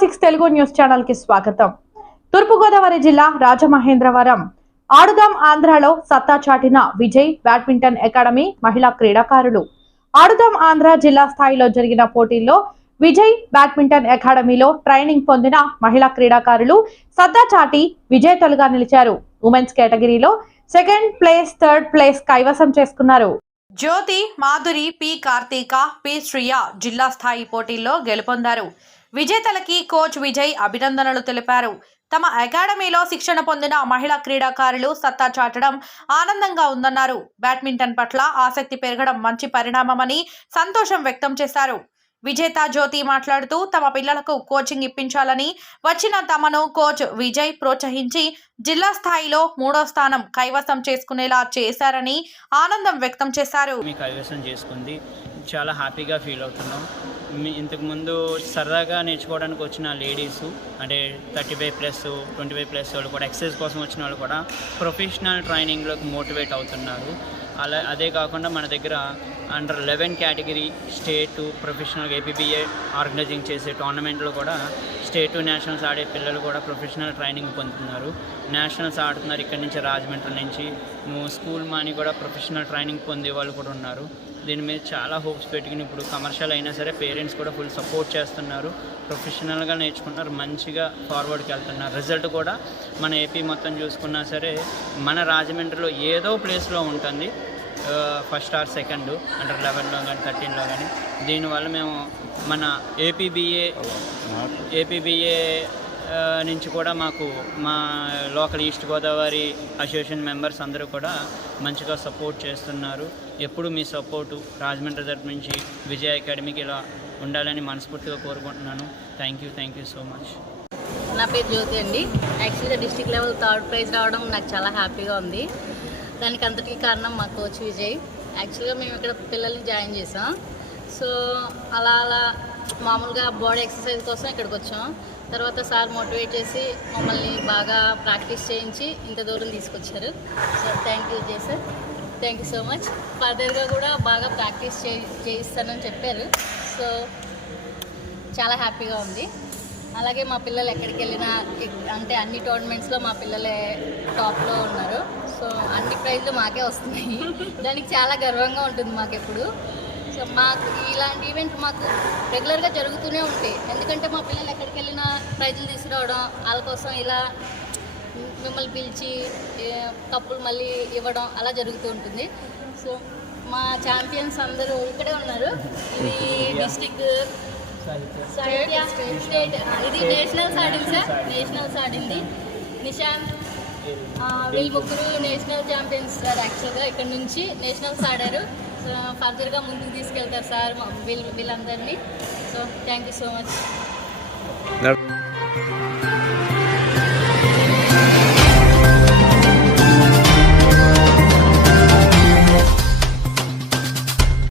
Six Telugu news ఛానల్కి స్వాగతం. తూర్పుగోదావరి జిల్లా రాజమహేంద్రవరం. ఆడుదాం ఆంధ్రలో సత్తా చాటిన విజయ్ బ్యాడ్మింటన్ అకాడమీ మహిళా క్రీడాకారులు. ఆడుదాం ఆంధ్ర జిల్లా స్థాయిలో జరిగిన పోటీల్లో విజయ్ బ్యాడ్మింటన్ అకాడమీలో ట్రైనింగ్ పొందిన మహిళా క్రీడాకారులు సత్తా చాటి విజేతలుగా నిలిచారు. ఉమెన్స్ కేటగిరీలో సెకండ్ ప్లేస్ థర్డ్ ప్లేస్ కైవసం చేసుకున్నారు. జ్యోతి మాధురి పి కార్తీక పి శ్రియ జిల్లా స్థాయి పోటీల్లో గెలుపొందారు. విజేతలకి కోచ్ విజయ్ అభినందనలు తెలిపారు. తమ అకాడమీలో శిక్షణ పొందిన మహిళా క్రీడాకారులు సత్తా చాటడం ఆనందంగా ఉందన్నారు. బ్యాడ్మింటన్ పట్ల ఆసక్తి పెరగడం మంచి పరిణామమని సంతోషం వ్యక్తం చేశారు. విజేత జ్యోతి మాట్లాడుతూ తమ పిల్లలకు కోచింగ్ ఇప్పించాలని వచ్చిన తమను కోచ్ విజయ్ ప్రోత్సహించి జిల్లా స్థాయిలో మూడో స్థానం కైవసం చేసుకునేలా చేశారని ఆనందం వ్యక్తం చేశారు. కైవసం చేసుకుంది. చాలా హ్యాపీగా ఫీల్ అవుతున్నాం. ఇంతకుముందు సరదాగా నేర్చుకోవడానికి వచ్చిన లేడీస్ అంటే thirty five plus twenty five plus వాళ్ళు కూడా ఎక్సర్సైజ్ కోసం వచ్చిన వాళ్ళు కూడా ప్రొఫెషనల్ ట్రైనింగ్లోకి మోటివేట్ అవుతున్నారు. అలా అదే కాకుండా మన దగ్గర under eleven category state professional APBA organising చేసే టోర్నమెంట్లో కూడా స్టేట్ నేషనల్స్ ఆడే పిల్లలు కూడా ప్రొఫెషనల్ ట్రైనింగ్ పొందుతున్నారు. నేషనల్స్ ఆడుతున్నారు ఇక్కడి నుంచి రాజమండ్రి నుంచి. స్కూల్ మాని కూడా ప్రొఫెషనల్ ట్రైనింగ్ పొందే వాళ్ళు కూడా ఉన్నారు. దీని మీద చాలా హోప్స్ పెట్టుకుని ఇప్పుడు కమర్షియల్ అయినా సరే పేరెంట్స్ కూడా ఫుల్ సపోర్ట్ చేస్తున్నారు. ప్రొఫెషనల్గా నేర్చుకుంటున్నారు. మంచిగా ఫార్వర్డ్కి వెళ్తున్నారు. రిజల్ట్ కూడా మన ఏపీ మొత్తం చూసుకున్నా సరే మన రాజమండ్రిలో ఏదో ప్లేస్లో ఉంటుంది. ఫస్ట్ ఆర్ సెకండ్ అండర్ లెవెన్లో కానీ థర్టీన్లో కానీ దీనివల్ల మేము మన ఏపీబీఏ ఏపీబీఏ నుంచి కూడా మాకు మా local east Godavari association members అందరూ కూడా మంచిగా సపోర్ట్ చేస్తున్నారు. ఎప్పుడు మీ సపోర్టు రాజమండ్రి తరపు నుంచి విజయ అకాడమీకి ఇలా ఉండాలని మనస్ఫూర్తిగా కోరుకుంటున్నాను. Thank you thank you so much నా పేరు జ్యోతి అండి. యాక్చువల్గా డిస్టిక్ లెవెల్ థర్డ్ ప్రైజ్ రావడం నాకు చాలా హ్యాపీగా ఉంది. దానికి అంతటికీ కారణం మా కోచ్ విజయ్. యాక్చువల్గా మేము ఇక్కడ పిల్లల్ని జాయిన్ చేసాం. సో అలా అలా మామూలుగా బాడీ ఎక్సర్సైజ్ కోసం ఇక్కడికి వచ్చాం. తర్వాత సార్ మోటివేట్ చేసి మమ్మల్ని బాగా ప్రాక్టీస్ చేయించి ఇంత దూరం తీసుకొచ్చారు. So thank you Vijay sir. Thank you so much ఫర్దర్గా కూడా బాగా ప్రాక్టీస్ చే చేయిస్తానని చెప్పారు. సో చాలా హ్యాపీగా ఉంది. అలాగే మా పిల్లలు ఎక్కడికి వెళ్ళినా అంటే అన్ని టోర్నమెంట్స్లో మా పిల్లలే టాప్లో ఉన్నారు. సో అన్ని ప్రైజ్లు మాకే వస్తున్నాయి. దానికి చాలా గర్వంగా ఉంటుంది మాకెప్పుడు. సో మాకు ఇలాంటి ఈవెంట్ మాకు రెగ్యులర్గా జరుగుతూనే ఉంటాయి. ఎందుకంటే మా పిల్లలు ఎక్కడికి వెళ్ళినా ప్రైజులు తీసుకురావడం వాళ్ళ కోసం ఇలా మిమ్మల్ని పిలిచి కప్పులు మళ్ళీ ఇవ్వడం అలా జరుగుతూ ఉంటుంది. సో మా ఛాంపియన్స్ అందరూ ఇక్కడే ఉన్నారు. ఇది డిస్టిక్ సాహిత్య స్టేట్. ఇది నేషనల్స్ ఆడింది సార్. నేషనల్స్ ఆడింది నిశాంత్ వీళ్ళు ముగ్గురు నేషనల్ ఛాంపియన్స్ సార్ యాక్చువల్గా ఇక్కడ నుంచి నేషనల్స్ ఆడారు సో ఫర్దర్గా ముందుకు తీసుకెళ్తారు సార్ వీళ్ళు వీళ్ళందరినీ. So thank you so much